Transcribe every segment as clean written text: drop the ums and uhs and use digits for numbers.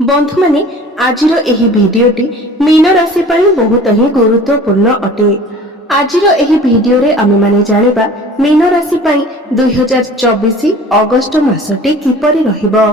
बंधु माने आजिर एही भिडियोटी मीन राशि पाई बहुत ही गुरुत्वपूर्ण अटे। आजिर एही भिडियो रे आमे माने जानिबा मीन राशि पाई 2024 अगस्त मासटी किपरि रहिबो।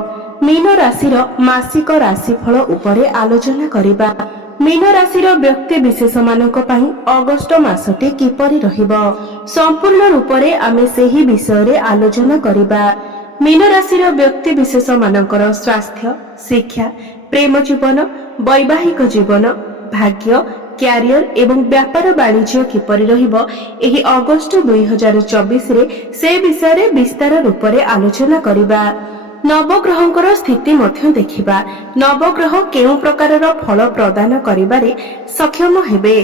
मीन राशिर मासिक राशिफल उपरे आलोचना करिबा। मीन राशिर व्यक्ति विशेष मानक पाई अगस्त मासटी किपरि रहिबो संपूर्ण रूपरे आमे सेही विषय रे आलोचना करिबा। मीन राशिर व्यक्ति विशेष मानकर स्वास्थ्य, शिक्षा, प्रेम जीवन, वैवाहिक जीवन, भाग्य, क्यारियर एवं व्यापार वाणिज्य किपरि रहिबो एही अगस्त 2024 रे से विषय रे विस्तार रूप रे आलोचना करिबा। नवग्रहंकर स्थिति मध्य देखिबा। नवग्रह केउ प्रकारर फल प्रदान करिबारे सक्षम हेबे।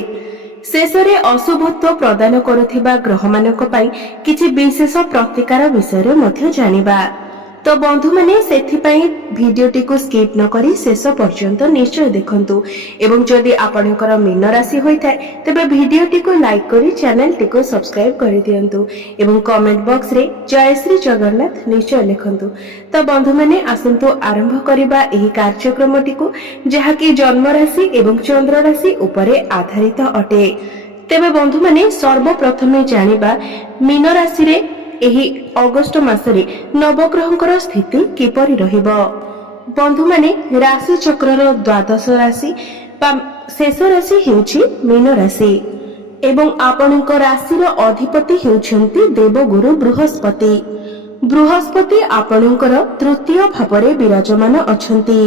शेषरे अशुभत्व प्रदान करुथिबा ग्रह मानक पाई किछि विशेष प्रतिकार विषय रे मध्य जानिबा। तो बंधु माने सेथिपाई भिडियोटी को स्किप न करी शेष पर्यंत निश्चय देखंतु एवं जदि आपनकर मीन राशि होइथाय तबे भिडियोटी को लाइक करी चैनल टी को सब्सक्राइब करि दियंतु एवं कमेंट बॉक्स रे जय श्री जगन्नाथ निश्चय लिखंतु। तो बंधु माने आसंतु आरंभ करिबा एही कार्यक्रमटी को जहा कि जन्म राशि एवं चंद्र राशि उपरे आधारित अटे। तेबे बंधु माने सर्वप्रथमे जानिबा मीन राशि रे एही अगस्त मासरे नवग्रहंकर स्थिति किपरि रहिबो। बंधु माने राशि चक्रर द्वादश राशि शेष राशि हेउछि मीन राशि एवं आपनक राशिर अधिपति हेउछन्ति देवगुरु बृहस्पति। बृहस्पति आपनकर तृतीय भावरे विराजमान अछन्ति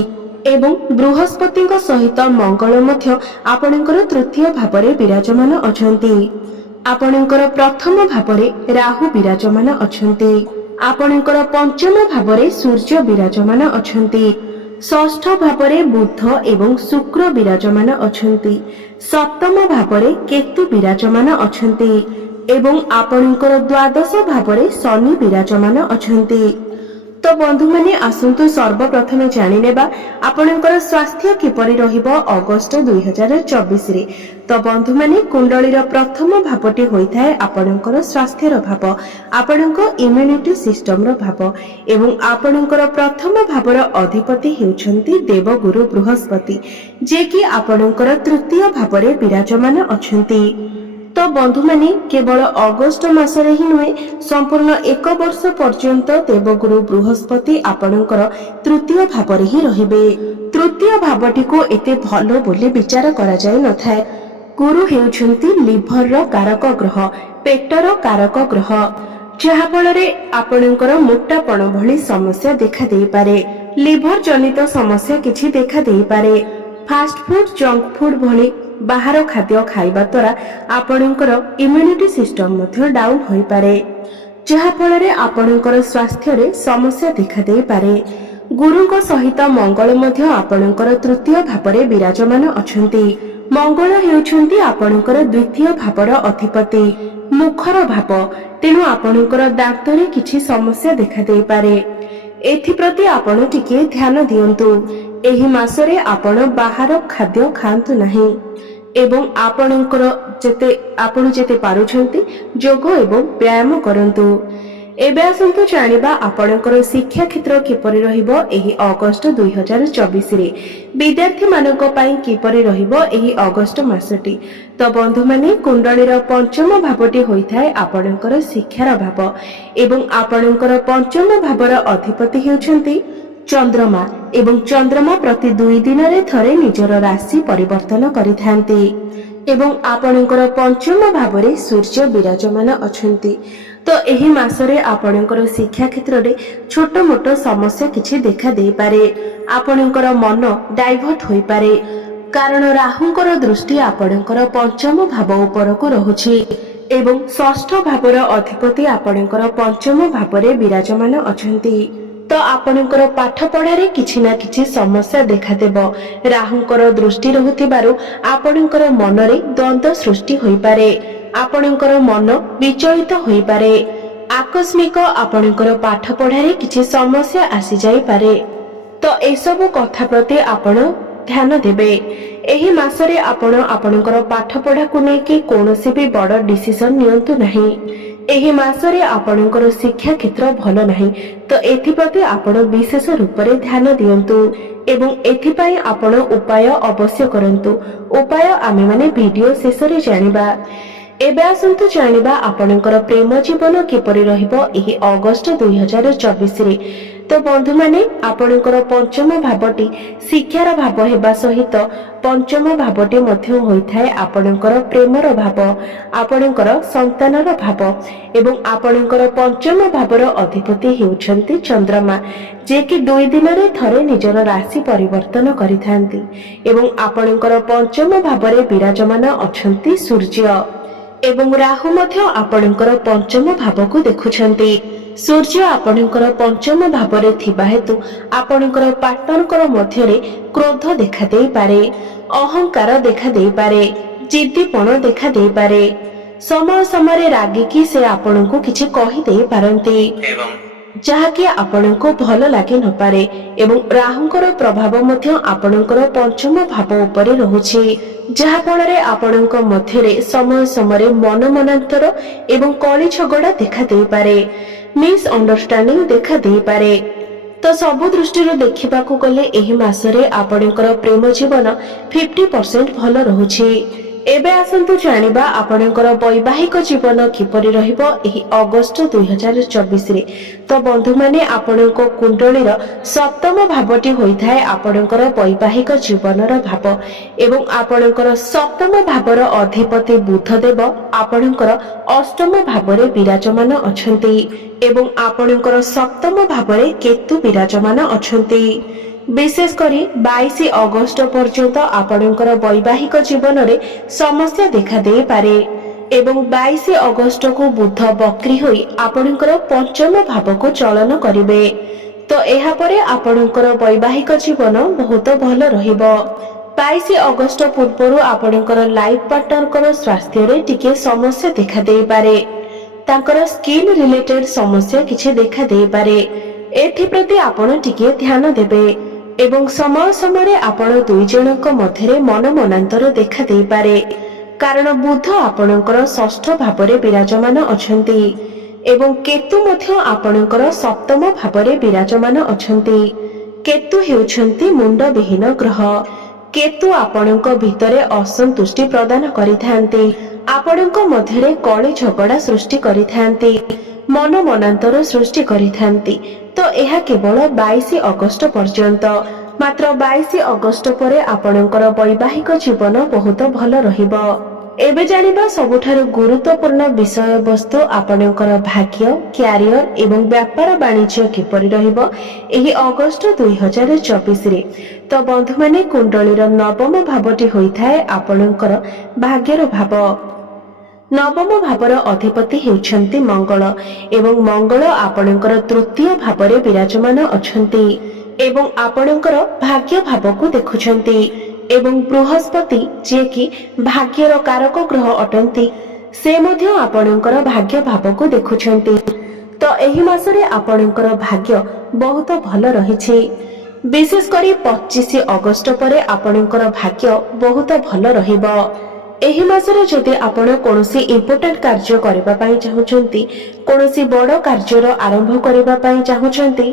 एवं बृहस्पतिଙ୍କ सहित मंगल मध्य आपनकर तृतीय भावरे विराजमान अछन्ति। आपनकर प्रथम भावरे राहु विराजमान अछन्ति। आपनकर पंचम भावरे सूर्य विराजमान अछन्ति। षष्ठ भावरे बुध एवं शुक्र विराजमान अछन्ति। सप्तम भावरे केतु विराजमान अछन्ति एवं आपनकर द्वादश भावरे शनि विराजमान अछन्ति। तो बंधु माने आसंतु सर्वप्रथमे जानि नेबा आपनकर स्वास्थ्य किपरि रहिबो अगस्त 2024 रे। तो बंधु माने कुंडलीर प्रथम भावटी होइथाय आपनकर स्वास्थ्यर भाव, आपनकर इम्युनिटी सिस्टम रो भाव एवं आपनकर प्रथम भावर अधिपति हेउछन्ति देवगुरु बृहस्पति जे कि आपनकर तृतीय भावरे विराजमान अछन्ति। तो बंधु माने केवल अगस्त मासरे ही नुहे संपूर्ण एक वर्ष पर्यंत देवगुरु बृहस्पति आपनकर तृतीय भावरे ही रहिबे। तृतीय भावटी को एते भलो बोली विचार करा जाय नथाय। गुरु हेउछन्ति लिभर रो कारक ग्रह, पेटर कारक ग्रह, जहा फलरे आपनकर मोटापण भली समस्या देखा देई पारे। लिभर जनित समस्या किछि देखा देई पारे। फास्ट फूड, जंक फूड भली बाहर खाद्य खाइबा द्वारा आपनकर इम्युनिटी सिस्टम मध्य डाउन होई पारे, जहा फलरे आपनकर स्वास्थ्य रे समस्या देखा देई पारे। गुरुଙ୍କ सहित मंगल मध्य आपनकर तृतीय भावरे विराजमान अछन्ति। मंगल हेउछन्ति आपनकर द्वितीय भावर अधिपति, मुखर भाव, तेनु आपनकर दांतरे किछि समस्या देखा देई पारे। एथि प्रति आपण टिके ध्यान दियंतु। एही मासरे आपण बाहर खाद्य खांतु नाही एवं आपणकर जेते पारुछन्ति जोग एवं व्यायाम करंतु। एबे आसंतु जानिबा आपणकर शिक्षा क्षेत्र किपरि रहिबो एही अगस्त 2024 रे। विद्यार्थी मानक पई किपरि रहिबो एही अगस्त मासटी। तो बंधु माने कुंडलीर पंचम भावटी होइथाय आपणकर शिक्षार भाव एवं आपणकर पंचम भावर अधिपति हेउछन्ति चंद्रमा एवं चंद्रमा प्रति 2 दिन रे थरे निजर राशि परिवर्तन करिथांती एवं आपणकर पंचम भावरे सूर्य विराजमान अछन्ति। तो एही मासरे आपणकर शिक्षा क्षेत्र रे छोट मोट समस्या किछि देखा देई पारे। आपणकर मन डाइवर्ट होई पारे कारण राहुंकर दृष्टि आपणकर पंचम भाव उपरको रहुछि एवं षष्ठ भावर अधिपति आपणकर पंचम भावरे विराजमान अछन्ति। तो आपनकर पाठ पढ़ारे किछि ना किछि समस्या देखा देबो। राहुंकर दृष्टि रहुथिबारु आपनकर मनरे द्वंद्व सृष्टि होई पारे। आपनकर मन विचलित होई पारे। आकस्मिक आपनकर पाठ पढ़ारे किछि समस्या आसी जाई पारे। तो ए सब कथा प्रति आपण ध्यान देबे। एही मासरे आपण आपनकर पाठ पढ़ा को नै कि कोनोसी भी बड़ डिसिजन नियंतु नाही। ଏହି ମାସରେ ଆପଣଙ୍କର ଶିକ୍ଷା କ୍ଷେତ୍ର ଭଲ ନାହିଁ, ତ ଏଥିପ୍ରତି ଆପଣ ବିଶେଷ ରୂପରେ ଧ୍ୟାନ ଦିଅନ୍ତୁ ଏବଂ ଏଥିପାଇଁ ଆପଣ ଉପାୟ ଅବଶ୍ୟ କରନ୍ତୁ। ଉପାୟ ଆମେମାନେ ଭିଡିଓ ଶେଷରେ ଜାଣିବା। ଏବେ ଆସନ୍ତୁ ଜାଣିବା ଆପଣଙ୍କର ପ୍ରେମ ଜୀବନ କିପରି ରହିବ ଏହି ଅଗଷ୍ଟ 2024ରେ। ତ ବନ୍ଧୁମାନେ, ଆପଣଙ୍କର ପଞ୍ଚମ ଭାବଟି ଶିକ୍ଷାର ଭାବ ହେବା ସହିତ ପଞ୍ଚମ ଭାବଟି ମଧ୍ୟ ହୋଇଥାଏ ଆପଣଙ୍କର ପ୍ରେମର ଭାବ, ଆପଣଙ୍କର ସନ୍ତାନର ଭାବ ଏବଂ ଆପଣଙ୍କର ପଞ୍ଚମ ଭାବର ଅଧିପତି ହେଉଛନ୍ତି ଚନ୍ଦ୍ରମା, ଯିଏକି 2 ଦିନରେ ଥରେ ନିଜର ରାଶି ପରିବର୍ତ୍ତନ କରିଥାନ୍ତି ଏବଂ ଆପଣଙ୍କର ପଞ୍ଚମ ଭାବରେ ବିରାଜମାନ ଅଛନ୍ତି ସୂର୍ଯ୍ୟ ଏବଂ ରାହୁ ମଧ୍ୟ ଆପଣଙ୍କର ପଞ୍ଚମ ଭାବକୁ ଦେଖୁଛନ୍ତି। ସୂର୍ଯ୍ୟ ଆପଣଙ୍କର ପଞ୍ଚମ ଭାବରେ ଥିବା ହେତୁ ଆପଣଙ୍କର ପାର୍ଟନରଙ୍କର ମଧ୍ୟରେ କ୍ରୋଧ ଦେଖାଦେଇପାରେ, ଅହଙ୍କାର ଦେଖାଦେଇପାରେ, ଜିଦ୍ଦିପଣ ଦେଖାଦେଇପାରେ। ସମୟ ସମୟରେ ରାଗିକି ସେ ଆପଣଙ୍କୁ କିଛି କହିଦେଇ ପାରନ୍ତି ଯାହାକି ଆପଣଙ୍କୁ ଭଲ ଲାଗି ନପାରେ ଏବଂ ରାହୁଙ୍କର ପ୍ରଭାବ ମଧ୍ୟ ଆପଣଙ୍କର ପଞ୍ଚମ ଭାବ ଉପରେ ରହୁଛି, ଯାହା ଫଳରେ ଆପଣଙ୍କ ମଧ୍ୟରେ ସମୟ ସମୟରେ ମନମନାନ୍ତର ଏବଂ କଳି ଝଗଡ଼ା ଦେଖା ଦେଇପାରେ, ମିସ୍ ଅଣ୍ଡରଷ୍ଟାଣ୍ଡିଂ ଦେଖା ଦେଇପାରେ। ତ ସବୁ ଦୃଷ୍ଟିରୁ ଦେଖିବାକୁ ଗଲେ ଏହି ମାସରେ ଆପଣଙ୍କର ପ୍ରେମ ଜୀବନ 50% ଭଲ ରହୁଛି। ଏବେ ଆସନ୍ତୁ ଜାଣିବା ଆପଣଙ୍କର ବୈବାହିକ ଜୀବନ କିପରି ରହିବ ଏହି ଅଗଷ୍ଟ 2024ରେ। ତ ବନ୍ଧୁମାନେ, ଆପଣଙ୍କ କୁଣ୍ଡଳୀର ସପ୍ତମ ଭାବଟି ହୋଇଥାଏ ଆପଣଙ୍କର ବୈବାହିକ ଜୀବନର ଭାବ ଏବଂ ଆପଣଙ୍କର ସପ୍ତମ ଭାବର ଅଧିପତି ବୁଧଦେବ ଆପଣଙ୍କର ଅଷ୍ଟମ ଭାବରେ ବିରାଜମାନ ଅଛନ୍ତି ଏବଂ ଆପଣଙ୍କର ସପ୍ତମ ଭାବରେ କେତୁ ବିରାଜମାନ ଅଛନ୍ତି। ବିଶେଷ କରି 22 ଅଗଷ୍ଟ ପର୍ଯ୍ୟନ୍ତ ଆପଣଙ୍କର ବୈବାହିକ ଜୀବନରେ ସମସ୍ୟା ଦେଖାଦେଇପାରେ ଏବଂ 22 ଅଗଷ୍ଟକୁ ବୁଧ ବକ୍ରି ହୋଇ ଆପଣଙ୍କର ପଞ୍ଚମ ଭାବକୁ ଚଳନ କରିବେ। ତ ଏହାପରେ ଆପଣଙ୍କର ବୈବାହିକ ଜୀବନ ବହୁତ ଭଲ ରହିବ। 22 ଅଗଷ୍ଟ ପୂର୍ବରୁ ଆପଣଙ୍କର ଲାଇଫ ପାର୍ଟନରଙ୍କର ସ୍ୱାସ୍ଥ୍ୟରେ ଟିକେ ସମସ୍ୟା ଦେଖାଦେଇପାରେ, ତାଙ୍କର ସ୍କିନ୍ ରିଲେଟେଡ୍ ସମସ୍ୟା କିଛି ଦେଖାଦେଇପାରେ। ଏଥିପ୍ରତି ଆପଣ ଟିକେ ଧ୍ୟାନ ଦେବେ ଏବଂ ସମୟ ସମୟରେ ଆପଣ 2 ଜଣଙ୍କ ମଧ୍ୟରେ ମନମନାନ୍ତର ଦେଖାଦେଇପାରେ, କାରଣ ବୁଧ ଆପଣଙ୍କର ଷଷ୍ଠ ଭାବରେ ବିରାଜମାନ ଅଛନ୍ତି ଏବଂ କେତୁ ମଧ୍ୟ ଆପଣଙ୍କର ସପ୍ତମ ଭାବରେ ବିରାଜମାନ ଅଛନ୍ତି। କେତୁ ହେଉଛନ୍ତି ମୁଣ୍ଡବିହୀନ ଗ୍ରହ। କେତୁ ଆପଣଙ୍କ ଭିତରେ ଅସନ୍ତୁଷ୍ଟି ପ୍ରଦାନ କରିଥାନ୍ତି, ଆପଣଙ୍କ ମଧ୍ୟରେ କଳି ଝଗଡ଼ା ସୃଷ୍ଟି କରିଥାନ୍ତି, ମନମନାନ୍ତର ସୃଷ୍ଟି କରିଥାନ୍ତି। ତ ଏହା କେବଳ 22 ଅଗଷ୍ଟ ପର୍ଯ୍ୟନ୍ତ। ମାତ୍ର 22 ଅଗଷ୍ଟ ପରେ ଆପଣଙ୍କର ବୈବାହିକ ଜୀବନ ବହୁତ ଭଲ ରହିବ। ଏବେ ଜାଣିବା ସବୁଠାରୁ ଗୁରୁତ୍ୱପୂର୍ଣ୍ଣ ବିଷୟବସ୍ତୁ ଆପଣଙ୍କର ଭାଗ୍ୟ, କ୍ୟାରିୟର ଏବଂ ବ୍ୟାପାର ବାଣିଜ୍ୟ କିପରି ରହିବ ଏହି ଅଗଷ୍ଟ 2024ରେ। ତ ବନ୍ଧୁମାନେ, କୁଣ୍ଡଳୀର ନବମ ଭାବଟି ହୋଇଥାଏ ଆପଣଙ୍କର ଭାଗ୍ୟର ଭାବ। ନବମ ଭାବର ଅଧିପତି ହେଉଛନ୍ତି ମଙ୍ଗଳ ଏବଂ ମଙ୍ଗଳ ଆପଣଙ୍କର ତୃତୀୟ ଭାବରେ ବିରାଜମାନ ଅଛନ୍ତି ଏବଂ ଆପଣଙ୍କର ଭାଗ୍ୟ ଭାବକୁ ଦେଖୁଛନ୍ତି ଏବଂ ବୃହସ୍ପତି, ଯିଏକି ଭାଗ୍ୟର କାରକ ଗ୍ରହ ଅଟନ୍ତି, ସେ ମଧ୍ୟ ଆପଣଙ୍କର ଭାଗ୍ୟ ଭାବକୁ ଦେଖୁଛନ୍ତି। ତ ଏହି ମାସରେ ଆପଣଙ୍କର ଭାଗ୍ୟ ବହୁତ ଭଲ ରହିଛି। ବିଶେଷ କରି 25 ଅଗଷ୍ଟ ପରେ ଆପଣଙ୍କର ଭାଗ୍ୟ ବହୁତ ଭଲ ରହିବ। ଏହି ମାସରେ ଯଦି ଆପଣ କୌଣସି ଇମ୍ପୋର୍ଟାଣ୍ଟ କାର୍ଯ୍ୟ କରିବା ପାଇଁ ଚାହୁଁଛନ୍ତି, କୌଣସି ବଡ଼ କାର୍ଯ୍ୟର ଆରମ୍ଭ କରିବା ପାଇଁ ଚାହୁଁଛନ୍ତି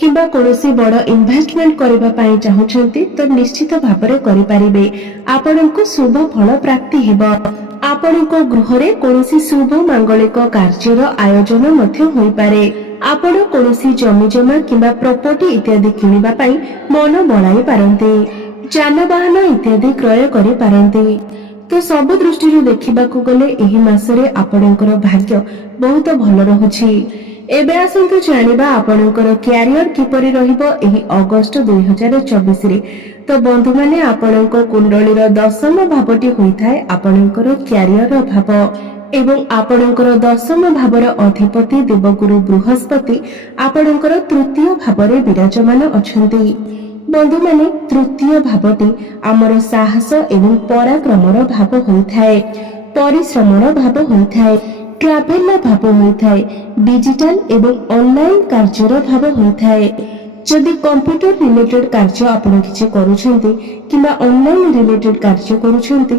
କିମ୍ବା କୌଣସି ବଡ଼ ଇନଭେଷ୍ଟମେଣ୍ଟ କରିବା ପାଇଁ ଚାହୁଁଛନ୍ତି, ତ ନିଶ୍ଚିତ ଭାବରେ କରିପାରିବେ। ଆପଣଙ୍କୁ ଶୁଭ ଫଳ ପ୍ରାପ୍ତି ହେବ। ଆପଣଙ୍କ ଗୃହରେ କୌଣସି ଶୁଭ ମାଙ୍ଗଳିକ କାର୍ଯ୍ୟର ଆୟୋଜନ ମଧ୍ୟ ହୋଇପାରେ। ଆପଣ କୌଣସି ଜମିଜମା କିମ୍ବା ପ୍ରପର୍ଟି ଇତ୍ୟାଦି କିଣିବା ପାଇଁ ମନ ବଳାଇ ପାରନ୍ତି, ଯାନବାହନ ଇତ୍ୟାଦି କ୍ରୟ କରିପାରନ୍ତି। ତ ସବୁ ଦୃଷ୍ଟିରୁ ଦେଖିବାକୁ ଗଲେ ଏହି ମାସରେ ଆପଣଙ୍କର ଭାଗ୍ୟ ବହୁତ ଭଲ ରହୁଛି। ଏବେ ଆସନ୍ତୁ ଜାଣିବା ଆପଣଙ୍କର କ୍ୟାରିୟର କିପରି ରହିବ ଏହି ଅଗଷ୍ଟ 2024ରେ। ତ ବନ୍ଧୁମାନେ, ଆପଣଙ୍କ କୁଣ୍ଡଳୀର ଦଶମ ଭାବଟି ହୋଇଥାଏ ଆପଣଙ୍କର କ୍ୟାରିୟର ଭାବ ଏବଂ ଆପଣଙ୍କର ଦଶମ ଭାବର ଅଧିପତି ଦେବଗୁରୁ ବୃହସ୍ପତି ଆପଣଙ୍କର ତୃତୀୟ ଭାବରେ ବିରାଜମାନ ଅଛନ୍ତି। ବନ୍ଧୁମାନେ, ତୃତୀୟ ଭାବଟି ଆମର ସାହସ ଏବଂ ପରାକ୍ରମର ଭାବ ହୋଇଥାଏ, ପରିଶ୍ରମର ଭାବ ହୋଇଥାଏ, ଟ୍ରାଭେଲର ଭାବ ହୋଇଥାଏ, ଡିଜିଟାଲ ଏବଂ ଅନଲାଇନ କାର୍ଯ୍ୟର ଭାବ ହୋଇଥାଏ। ଯଦି କମ୍ପ୍ୟୁଟର ରିଲେଟେଡ୍ କାର୍ଯ୍ୟ ଆପଣ କିଛି କରୁଛନ୍ତି କିମ୍ବା ଅନଲାଇନ ରିଲେଟେଡ୍ କାର୍ଯ୍ୟ କରୁଛନ୍ତି,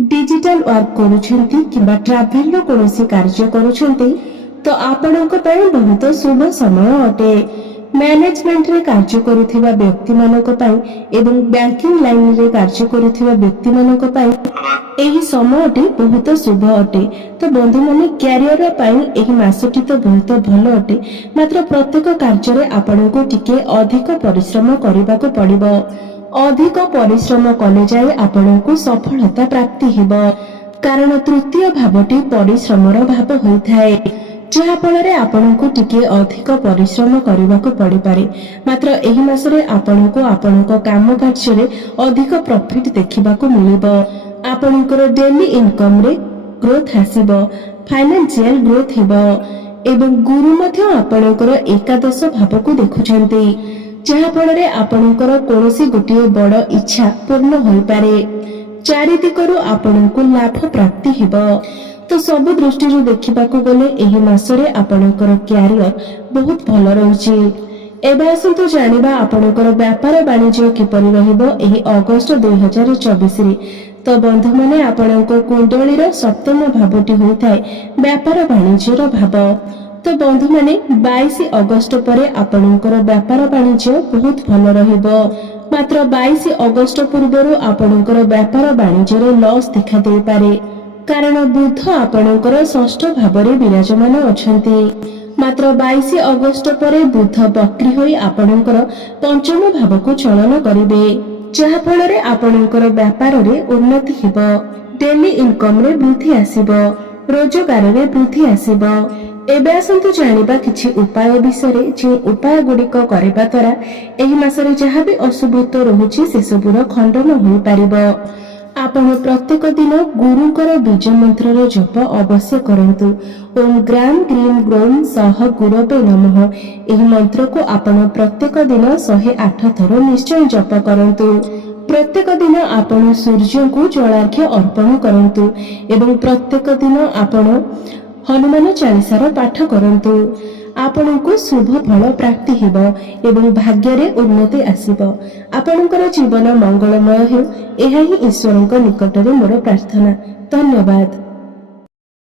डिजिटल वर्क करूछंती किंबा ट्राभेल रो कोनोसी कार्य करूछंती तो आपणक ପାଇଁ बहुत शुभ समय अटे। मैनेजमेंट रे कार्य करुथिबा व्यक्ति मानक ପାଇଁ एवं बैंकिंग लाइन रे कार्य करुथिबा व्यक्ति मानक ପାଇଁ एही समयटी बहुत शुभ अटे। तो बंधु माने क्यारियर ପାଇଁ एही मासटी तो बहुत भलो अटे, मात्र प्रत्येक कार्य रे आपणको टिके अधिक परिश्रम करबाको पड़िबो। अधिक परिश्रम कले जाए आपणको सफलता प्राप्ति हेबो, कारण तृतीय भावटी परिश्रमर भाव होइथाए, जहा फଳରେ आपणको टिके अधिक परिश्रम करबाको पड़ी पारे। मात्र एही मासरे आपणको आपणको काम कार्य रे अधिक प्रॉफिट देखिबाको मिलिबो। आपणकर डेली इनकम रे ग्रोथ आसीबो, फाइनेंशियल ग्रोथ हेबो एवं गुरु मध्य आपणकर एकादश भावको देखुछंती, जहा फଳରେ आपणकर कोनोसी गोटिए बड़ इच्छा पूर्ण होई पारे। चारिदिकरु आपणको लाभ प्राप्ति हेबो। तो सब दृष्टि देखिबाको गले एही मासरे आपणकर क्यारियर बहुत भलो रहउची। एबे आसंतु जानिबा आपणकर व्यापार वाणिज्य किपरि रहिबो एही अगस्त 2024 रे। तो बंधु माने आपणको कुंडलीर सप्तम भावटी होइथाय व्यापार वाणिज्यर भाव। तो बंधु माने 22 अगस्त परे आपणकर व्यापार वाणिज्य बहुत भलो रहिबो। मात्र 22 अगस्त पूर्वरु आपणकर व्यापार वाणिज्य लॉस देखा दे पारे, कारण बुध आपणकर षष्ठ भावरे विराजमान अछंती। मात्र 22 अगस्त परे बुध बक्री होई आपणकर पंचम भावको चलन करिवे, जहा फଳରେ आपणकर व्यापार रे उन्नति हेबो, डेली इनकम रे वृद्धि आसीबो, रोजगार रे वृद्धि आसीबो। एबे आसंतु जानिबा किछि उपाय विषय जे उपाय गुड़िक करबा द्वारा एही मासरे जहा भी अशुभत्व रहुछि से सबुर खंडन होई पारिबो। आपण प्रत्येक दिन गुरुकर बीज मंत्र रो जप अवश्य करंतु। ओम ग्राम ग्रीम ग्रोम सह गुरवे नमः एही मंत्र को आपण प्रत्येक दिन 108 थर निश्चय जप करंतु। प्रत्येक दिन आपण सूर्य को जलार्घ्य अर्पण करंतु एवं प्रत्येक दिन आपण हनुमान चालीसार पाठ करंतु। आपनको शुभ फल प्राप्ति हेबो एवं भाग्य रे उन्नति आसीबो। आपनकर जीवन मंगलमय हेउ, एहा ही ईश्वरଙ୍କ निकटरे मोर प्रार्थना। धन्यवाद।